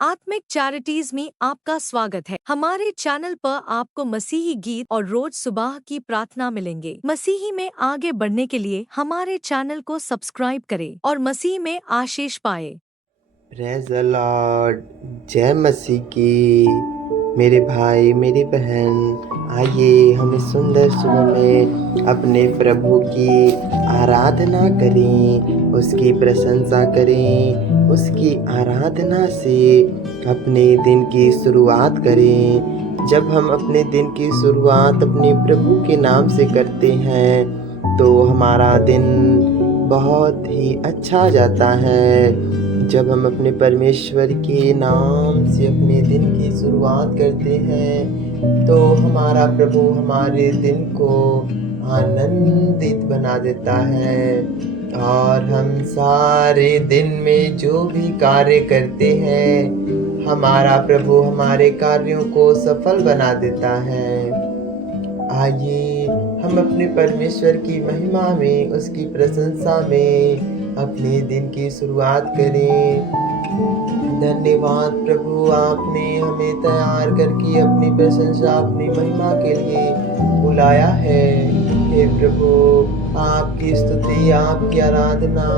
आत्मिक चैरिटीज में आपका स्वागत है। हमारे चैनल पर आपको मसीही गीत और रोज सुबह की प्रार्थना मिलेंगे। मसीही में आगे बढ़ने के लिए हमारे चैनल को सब्सक्राइब करें और मसीह में आशीष पाए। Praise the Lord. जय मसीह की। मेरे भाई मेरी बहन, आइए हम इस सुंदर सुबह में अपने प्रभु की आराधना करें, उसकी प्रशंसा करें, उसकी आराधना से अपने दिन की शुरुआत करें। जब हम अपने दिन की शुरुआत अपने प्रभु के नाम से करते हैं तो हमारा दिन बहुत ही अच्छा जाता है। जब हम अपने परमेश्वर के नाम से अपने दिन की शुरुआत करते हैं तो हमारा प्रभु हमारे दिन को आनंदित बना देता है और हम सारे दिन में जो भी कार्य करते हैं हमारा प्रभु हमारे कार्यों को सफल बना देता है। आइए हम अपने परमेश्वर की महिमा में, उसकी प्रशंसा में अपने दिन की शुरुआत करें। धन्यवाद प्रभु, आपने हमें तैयार करके अपनी प्रशंसा, अपनी महिमा के लिए बुलाया है। हे प्रभु, आपकी स्तुति, आपकी आराधना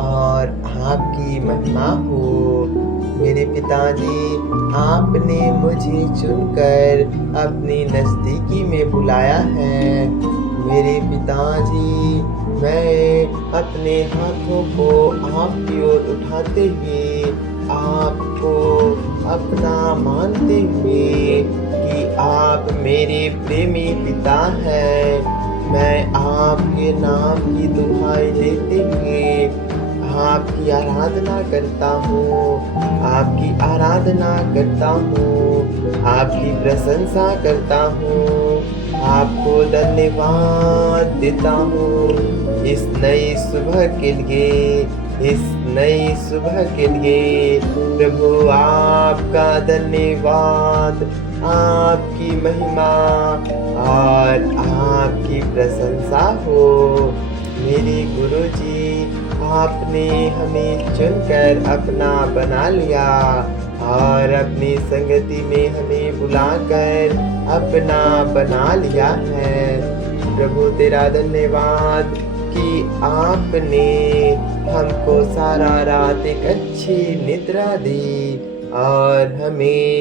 और आपकी महिमा हो। मेरे पिताजी, आपने मुझे चुनकर अपनी नज़दीकी में बुलाया है। मेरे पिताजी, मैं अपने हाथों को आपकी ओर उठाते हुए आपको अपना मानते हुए कि आप मेरे प्रेमी पिता हैं, मैं आपके नाम की दुहाई देते हुए आपकी आराधना करता हूँ, आपकी आराधना करता हूँ, आपकी प्रशंसा करता हूँ, आपको धन्यवाद देता हूँ इस नई सुबह के लिए, इस नई सुबह के लिए। प्रभु आपका धन्यवाद, आपकी महिमा और आपकी प्रशंसा हो। मेरे गुरुजी, आपने हमें चुनकर अपना बना लिया और अपनी संगति में हमें बुलाकर अपना बना लिया है। प्रभु तेरा धन्यवाद कि आपने हमको सारा रात एक अच्छी निद्रा दी और हमें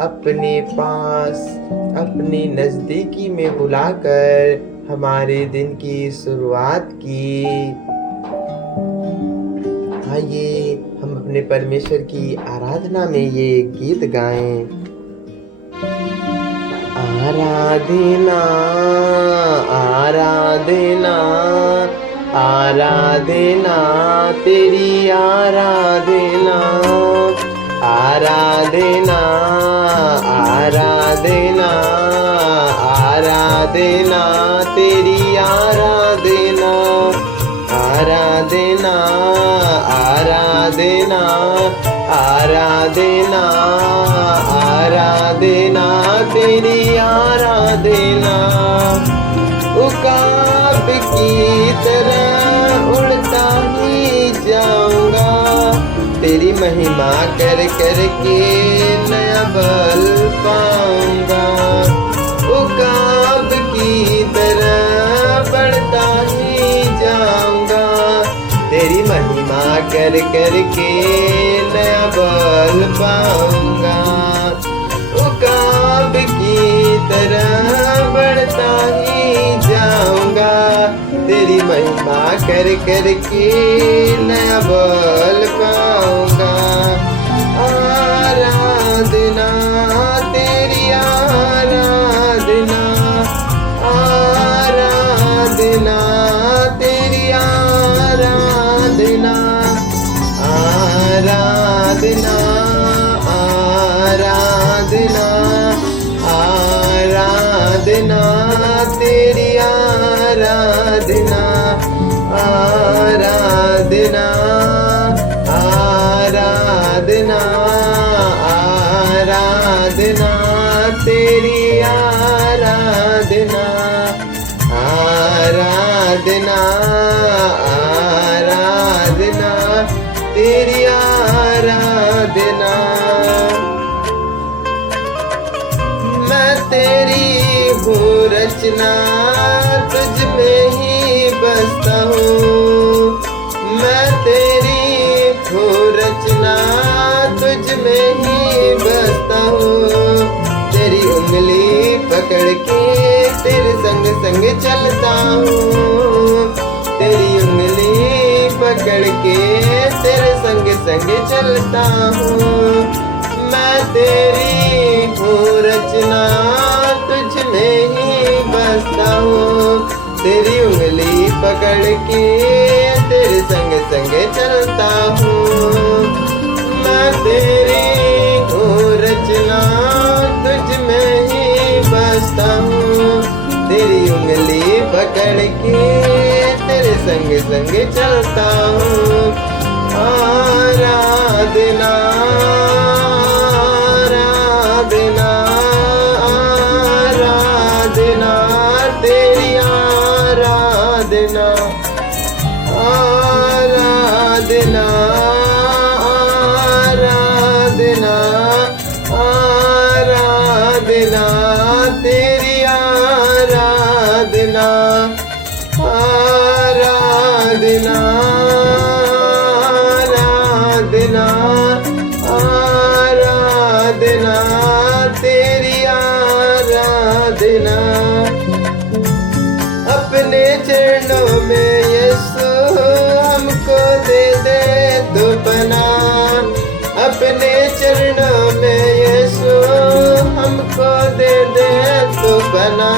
अपने पास, अपनी नज़दीकी में बुलाकर हमारे दिन की शुरुआत की। आइए हम अपने परमेश्वर की आराधना में ये गीत गाएं। आराधना आराधना आराधना तेरी आराधना, आराधना आराधना आराधना तेरी आराधना, आराधना आराधना आराधना आराधना तेरी आराधना। उकाब की तरह उड़ता ही जाऊंगा, तेरी महिमा कर कर के नया बल पाऊंगा। उकाब की तरह बढ़ता ही जाऊंगा, तेरी महिमा कर कर के नया बल पाऊंगा। उकाब की तरह बढ़ता ही जाऊंगा, तेरी महिमा कर कर के नया बल पाऊंगा। आराधना तेरी आराधना, आराधना तेरी आराधना, आराधना आराधना आराधना तेरी आराधना, आराधना आराधना आराधना तेरी आराधना, आराधना आराधना तेरी आराधना। तेरी हूँ रचना, तुझ में ही बसता हूँ। मैं तेरी हूँ रचना, तुझ में ही बसता हूँ। तेरी उंगली पकड़ के तेरे संग संग चलता हूँ। तेरी उंगली पकड़ के तेरे संग संग चलता हूँ। मैं तेरी हूँ रचना, तुझ में ही बसता हूँ। तेरी उंगली पकड़ के तेरे संग संग चलता हूँ। मैं तेरी हूँ रचना, तुझ में ही बसता हूँ। तेरी उंगली पकड़ के तेरे संग संग चलता हूँ। आराधना आराधना आराधना तेरी आराधना आराधना आराधना आराधना तेरी आराधना आराधना आराधना आराधना तेरी आराधना। अपने चरणों में यीशु हमको दे दे तो बना। अपने चरणों में यीशु हमको दे दे तो बना।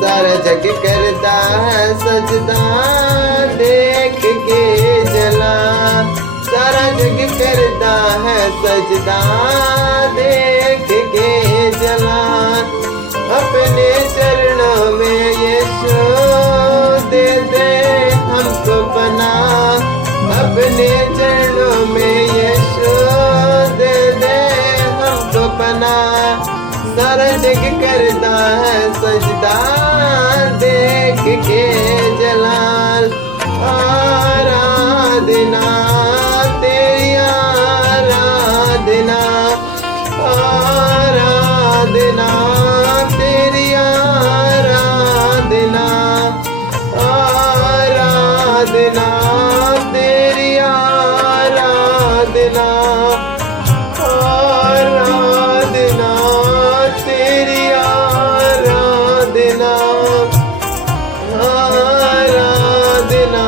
सारा जग करता है सजदा देख के जला। सारा जग करता है सजदा देख के जला। अपने चरणों में यीशु दे दे हमको बना। अपने चरणों में यीशु दे दे हमको बना। सारा जग करता है सजदा देख के जलाल। आराधना तेरी आराधना आराधना तेरी आराधना आराधना तेरी आराधना आराधना तेरी आराधना आराधना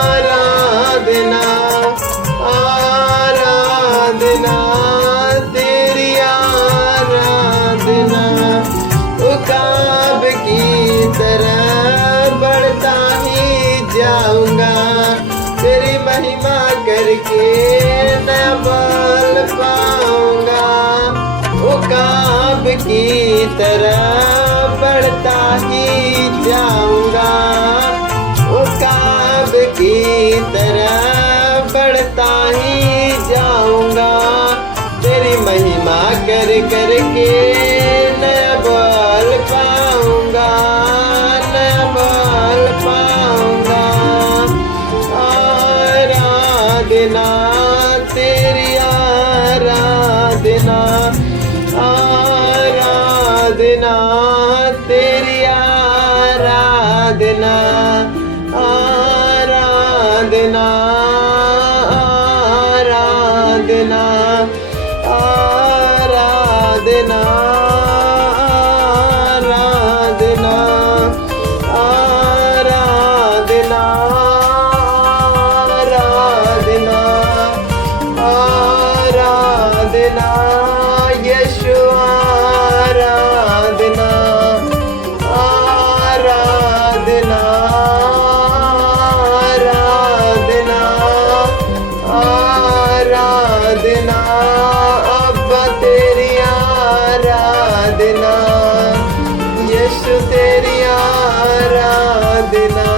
आराधना आराधना तेरी आराधना। उकाब की तरह बढ़ता ही जाऊंगा। तेरी महिमा करके नया बल पाऊंगा। उकाब की तरह बढ़ता ही जाऊंगा। उकाब की तरह बढ़ता ही जाऊंगा। तेरी महिमा कर कर के नया बल पाऊंगा। नया बल पाऊंगा। आराधना तेरी आराधना आराधना तेरी आराधना आराधना आराधना आराधना आराधना आराधना आराधना आराधना यीशु आराधना आराधना आराधना आराधना अब्बा तेरी आराधना यीशु तेरी आराधना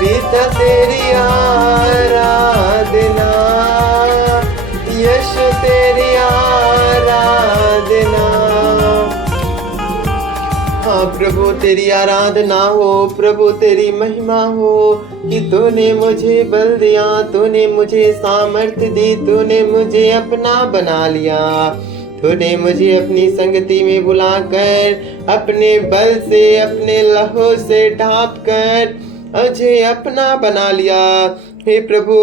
पिता तेरी आराधना यीशु तेरी आराधना। हाँ प्रभु तेरी आराधना हो, प्रभु तेरी महिमा हो कि तूने मुझे बल दिया, तूने मुझे सामर्थ्य दी, तूने मुझे अपना बना लिया। तूने मुझे अपनी संगति में बुलाकर अपने बल से, अपने लहू से ढांप कर मुझे अपना बना लिया। हे प्रभु,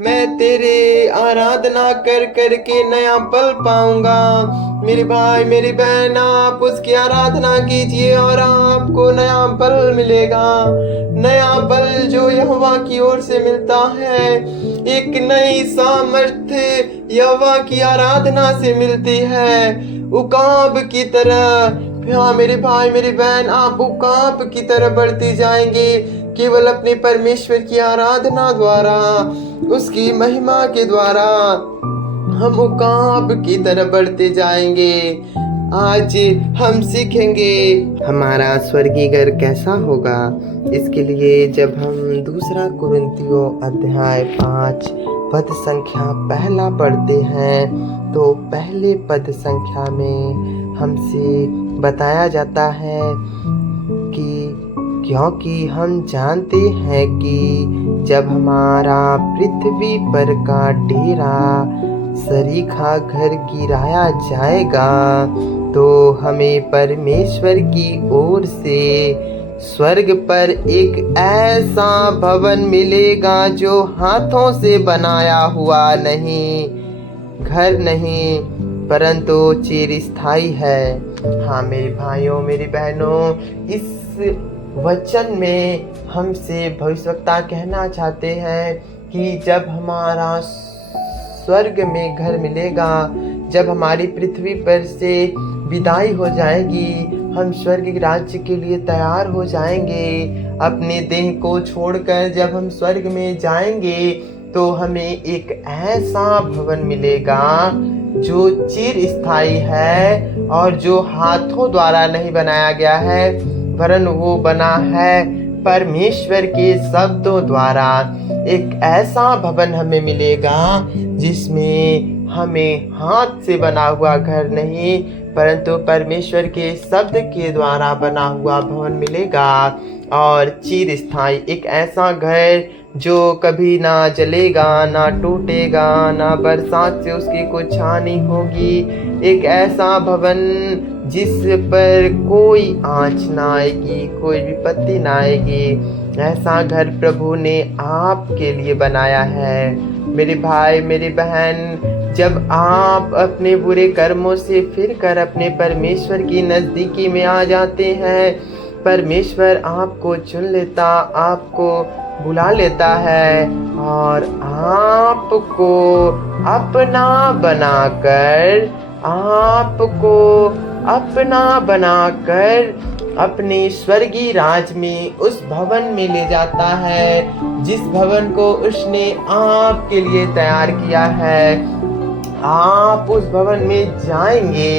मैं तेरे आराधना कर कर के नया बल पाऊंगा। मेरे भाई मेरी बहन, आप उसकी आराधना कीजिए और आपको नया बल मिलेगा। नया बल जो यहोवा की ओर से मिलता है, एक नई सामर्थ्य यहोवा की आराधना से मिलती है। उकाब की तरह, हाँ मेरे भाई मेरी बहन, आप उकाब की तरह बढ़ते जाएंगे। केवल अपने परमेश्वर की आराधना द्वारा, उसकी महिमा के द्वारा हम उकाब की तरह बढ़ते जाएंगे। आज हम सीखेंगे हमारा स्वर्गीय घर कैसा होगा। इसके लिए जब हम 2 कुरिन्थियों अध्याय 5 पद संख्या 1 पढ़ते हैं, तो पहले पद संख्या में हमसे बताया जाता है कि क्योंकि हम जानते हैं कि जब हमारा पृथ्वी पर का डेरा सरीखा घर गिराया जाएगा, तो हमें परमेश्वर की ओर से स्वर्ग पर एक ऐसा भवन मिलेगा जो हाथों से बनाया हुआ नहीं, घर नहीं, परंतु चिरस्थायी है। हाँ मेरे भाइयों मेरी बहनों, इस वचन में हमसे भविष्यवक्ता कहना चाहते हैं कि जब हमारा स्वर्ग में घर मिलेगा, जब हमारी पृथ्वी पर से विदाई हो जाएगी, हम स्वर्ग राज्य के लिए तैयार हो जाएंगे। अपने देह को छोड़कर जब हम स्वर्ग में जाएंगे, तो हमें एक ऐसा भवन मिलेगा जो चिरस्थायी है और जो हाथों द्वारा नहीं बनाया गया है, वरन वो बना है परमेश्वर के शब्दों द्वारा। एक ऐसा भवन हमें मिलेगा जिसमें हमें हाथ से बना हुआ घर नहीं, परंतु परमेश्वर के शब्द के द्वारा बना हुआ भवन मिलेगा और चिरस्थायी। एक ऐसा घर जो कभी ना जलेगा, ना टूटेगा, ना बरसात से उसकी कुछ हानि होगी। एक ऐसा भवन जिस पर कोई आँच ना आएगी, कोई विपत्ति ना आएगी। ऐसा घर प्रभु ने आपके लिए बनाया है। मेरे भाई मेरी बहन, जब आप अपने बुरे कर्मों से फिर कर अपने परमेश्वर की नज़दीकी में आ जाते हैं, परमेश्वर आपको चुन लेता, आपको बुला लेता है और आपको अपना बनाकर अपने स्वर्गीय राज में उस भवन में ले जाता है जिस भवन को उसने आपके लिए तैयार किया है। आप उस भवन में जाएंगे,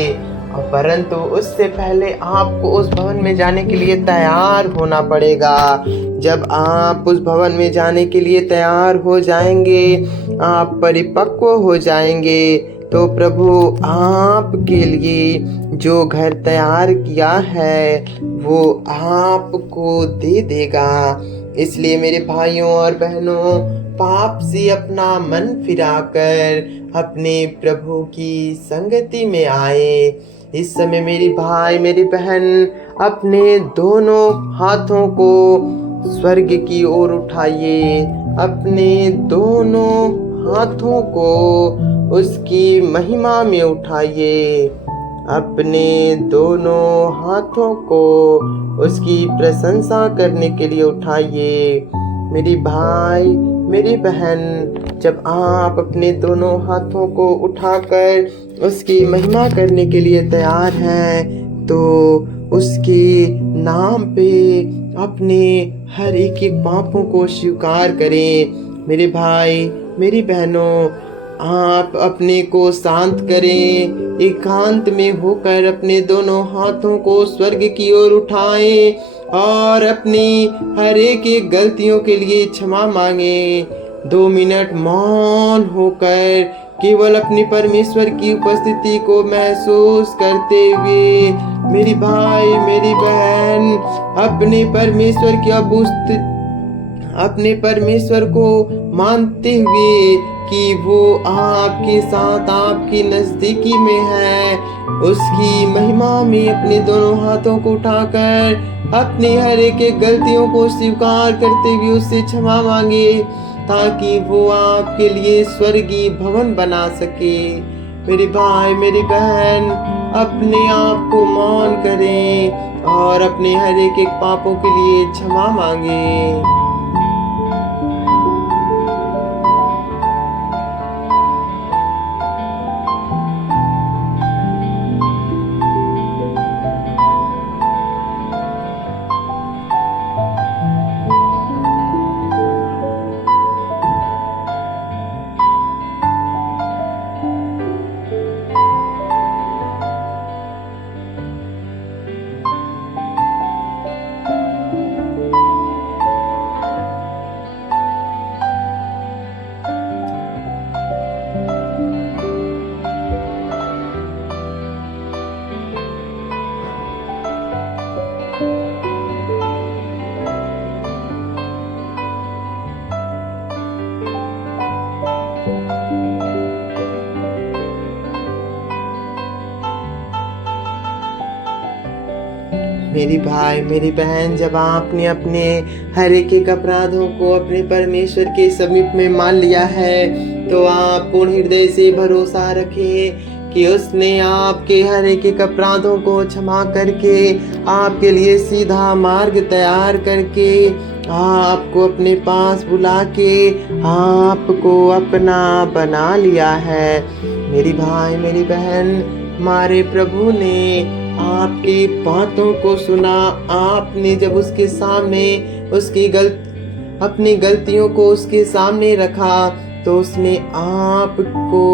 परंतु उससे पहले आपको उस भवन में जाने के लिए तैयार होना पड़ेगा। जब आप उस भवन में जाने के लिए तैयार हो जाएंगे, आप परिपक्व हो जाएंगे, तो प्रभु आपके लिए जो घर तैयार किया है वो आपको दे देगा। इसलिए मेरे भाइयों और बहनों, पाप से अपना मन फिराकर अपने प्रभु की संगति में आए। इस समय मेरी भाई मेरी बहन, अपने दोनों हाथों को स्वर्ग की ओर उठाइए। अपने दोनों हाथों को उसकी महिमा में उठाइए। अपने दोनों हाथों को उसकी प्रशंसा करने के लिए उठाइए। मेरी भाई मेरी बहन, जब आप अपने दोनों हाथों को उठाकर उसकी महिमा करने के लिए तैयार हैं, तो उसके नाम पे अपने हर एक पापों को स्वीकार करें। मेरे भाई मेरी बहनों, आप अपने को शांत करें, एकांत में होकर अपने दोनों हाथों को स्वर्ग की ओर उठाएं और अपनी हर एक गलतियों के लिए क्षमा मांगे। 2 मिनट मौन होकर केवल अपनी परमेश्वर की उपस्थिति को महसूस करते हुए, मेरी भाई मेरी बहन, अपने परमेश्वर को मानते हुए कि वो आपके साथ आपकी नजदीकी में है, उसकी महिमा में अपने दोनों हाथों को उठाकर अपनी हर एक गलतियों को स्वीकार करते हुए उससे क्षमा मांगे, ताकि वो आपके लिए स्वर्गीय भवन बना सके। मेरे भाई मेरी बहन, अपने आप को मौन करें और अपने हर एक पापों के लिए क्षमा मांगे। मेरी भाई मेरी बहन, जब आपने अपने हर एक अपराधों को अपने परमेश्वर के समीप में मान लिया है, तो आप पूर्ण हृदय से भरोसा रखें कि उसने आपके हर एक अपराधों को क्षमा करके आपके लिए सीधा मार्ग तैयार करके आपको अपने पास बुला के आपको अपना बना लिया है। मेरी भाई मेरी बहन, हमारे प्रभु ने आपकी बातों को सुना। आपने जब उसके सामने अपनी गलतियों को उसके सामने रखा, तो उसने आपको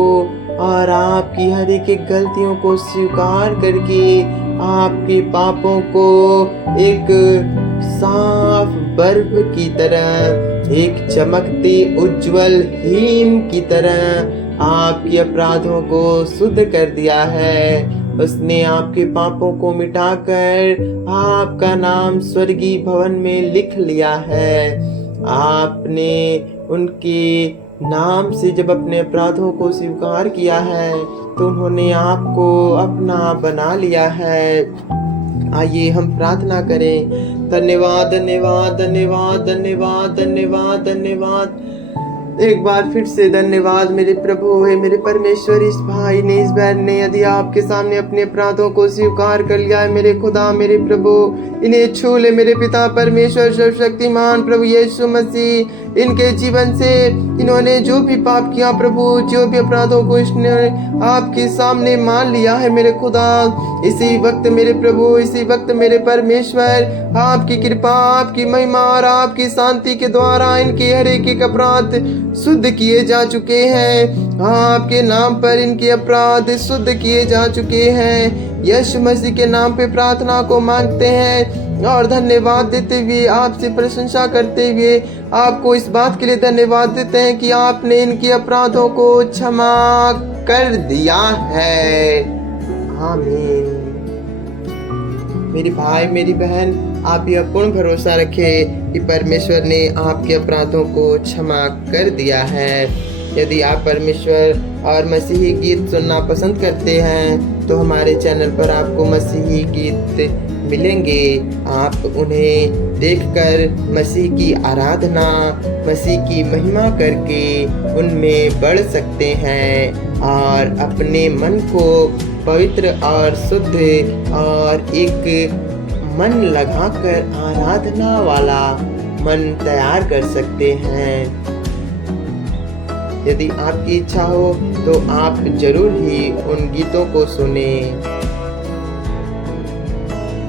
और आपकी हर एक गलतियों को स्वीकार करके आपके पापों को एक साफ बर्फ की तरह, एक चमकते उज्जवल हिम की तरह आपके अपराधों को शुद्ध कर दिया है। उसने आपके पापों को मिटाकर आपका नाम स्वर्गीय भवन में लिख लिया है। आपने उनके नाम से जब अपने अपराधों को स्वीकार किया है, तो उन्होंने आपको अपना बना लिया है। आइए हम प्रार्थना करें। धन्यवाद धन्यवाद धन्यवाद धन्यवाद धन्यवाद धन्यवाद, एक बार फिर से धन्यवाद मेरे प्रभु है, मेरे परमेश्वर। इस भाई ने, इस बहन ने यदि आपके सामने अपने अपराधों को स्वीकार कर लिया है, मेरे खुदा मेरे प्रभु, इन्हें छू ले मेरे पिता परमेश्वर सर्वशक्तिमान प्रभु यीशु मसीह। इनके जीवन से इन्होंने जो भी पाप किया प्रभु, जो भी अपराधों को इसने आपके सामने मान लिया है मेरे खुदा, इसी वक्त मेरे प्रभु, इसी वक्त मेरे परमेश्वर, आपकी कृपा, आपकी महिमा और आपकी शांति के द्वारा इनके हर एक अपराध शुद्ध किए जा चुके हैं। आपके नाम पर इनके अपराध शुद्ध किए जा चुके हैं। यीशु मसीह के नाम पे प्रार्थना को मांगते हैं और धन्यवाद देते हुए, आपसे प्रशंसा करते हुए आपको इस बात के लिए धन्यवाद देते हैं कि आपने इनके अपराधों को क्षमा कर दिया है। आमीन। मेरी भाई मेरी बहन, आप यह पूर्ण भरोसा रखें कि परमेश्वर ने आपके अपराधों को क्षमा कर दिया है। यदि आप परमेश्वर और मसीही गीत सुनना पसंद करते हैं, तो हमारे चैनल पर आपको मसीही गीत मिलेंगे। आप उन्हें देखकर मसीह की आराधना, मसीह की महिमा करके उनमें बढ़ सकते हैं और अपने मन को पवित्र और शुद्ध और एक मन लगाकर आराधना वाला मन तैयार कर सकते हैं। यदि आपकी इच्छा हो तो आप जरूर ही उन गीतों को सुनें।